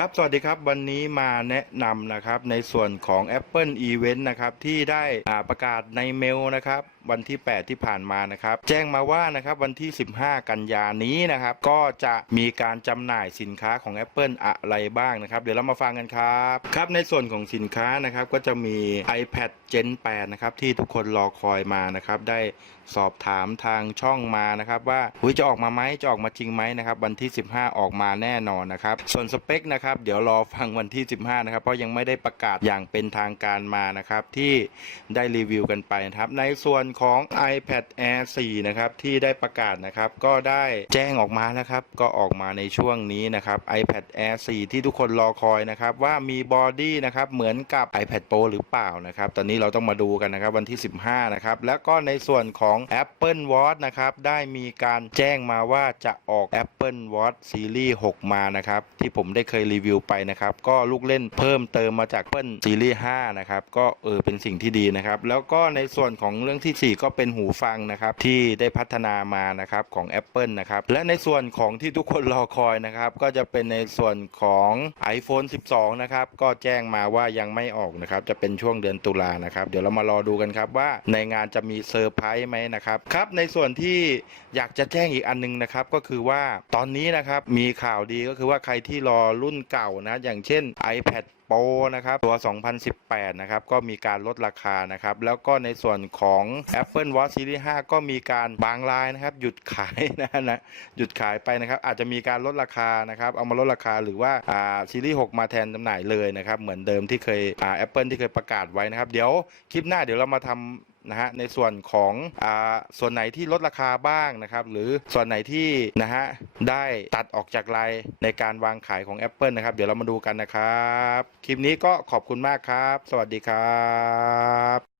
ครับ สวัสดีครับ วันนี้มาแนะนำนะครับในส่วนของ Apple Event นะครับที่ได้อาประกาศในเมลนะครับวันที่ 8 ที่ผ่านมานะครับ แจ้งมาว่านะครับวันที่ 15 กันยานี้นะครับ ก็จะมีการจำหน่ายสินค้าของ Apple อะไรบ้างนะครับ เดี๋ยวเรามาฟังกันครับครับ ในส่วนของสินค้านะครับก็จะมี iPad Gen 8 นะครับ ที่ทุกคนรอคอยมานะครับ ได้สอบถามทางช่องมานะครับ ว่าจะออกมาไหมจะออกมาจริงไหมนะครับ วันที่ 15 ออกมาแน่นอนนะครับ ส่วนสเปคนะครับเดี๋ยวรอฟังวันที่ 15 นะครับ เพราะยังไม่ได้ประกาศอย่างเป็นทางการมานะครับ ที่ได้รีวิวกันไปนะครับ ในส่วนของ iPad Air 4 นะครับ ที่ได้ประกาศนะครับ ก็ได้แจ้งออกมานะครับ ก็ออกมาในช่วงนี้นะครับ iPad Air 4 ที่ทุกคนรอคอยนะครับ ว่ามีบอดี้นะครับ เหมือนกับ iPad Pro หรือเปล่านะครับ ตอนนี้เราต้องมาดูกันนะครับ วันที่ 15 นะครับ แล้วก็ในส่วนของ Apple Watch นะครับ ได้มีการแจ้งมาว่าจะออก Apple Watch Series 6 มานะครับ ที่ผมได้เคยรีีวิวไปนะครับ ก็ลูกเล่นเพิ่มเติมมาจาก Apple Series 5นะครับ ก็เออเป็นสิ่งที่ดีนะครับ แล้วก็ในส่วนของเรื่องที่ 4 ก็เป็นหูฟังนะครับ ที่ได้พัฒนามานะครับของ Apple นะครับ และในส่วนของที่ทุกคนรอคอยนะครับ ก็จะเป็นในส่วนของ iPhone 12 นะครับ ก็แจ้งมาว่ายังไม่ออกนะครับ จะเป็นช่วงเดือนตุลานะครับ เดี๋ยวเรามารอดูกันครับว่าในงานจะมีเซอร์ไพรส์ไหมนะครับ ครับ ในส่วนที่อยากจะแจ้งอีกอันนึงนะครับ ก็คือว่าตอนนี้นะครับ มีข่าวดีก็คือว่าใครที่รอรุ่นเก่านะ อย่างเช่น iPad Pro นะครับ ตัว 2018 นะครับ ก็มีการลดราคานะครับ แล้วก็ในส่วนของ Apple Watch Series 5 ก็มีการบางรายนะครับ หยุดขายนะนะหยุดขายไปนะครับ อาจจะมีการลดราคานะครับ เอามาลดราคาหรือว่าอ่าซีรีส์ 6 มาแทนจำหน่ายเลยนะครับ เหมือนเดิมที่เคยอ่า Apple ที่เคยประกาศไว้นะครับ เดี๋ยวคลิปหน้าเดี๋ยวเรามาทำ นะฮะในส่วนของอ่าส่วนไหนที่ลดราคาบ้างนะครับหรือส่วนไหนที่นะฮะได้ตัดออกจากไลน์ในการวางขายของ Apple นะครับเดี๋ยวเรามาดูกันนะครับ คลิปนี้ก็ขอบคุณมากครับ สวัสดีครับ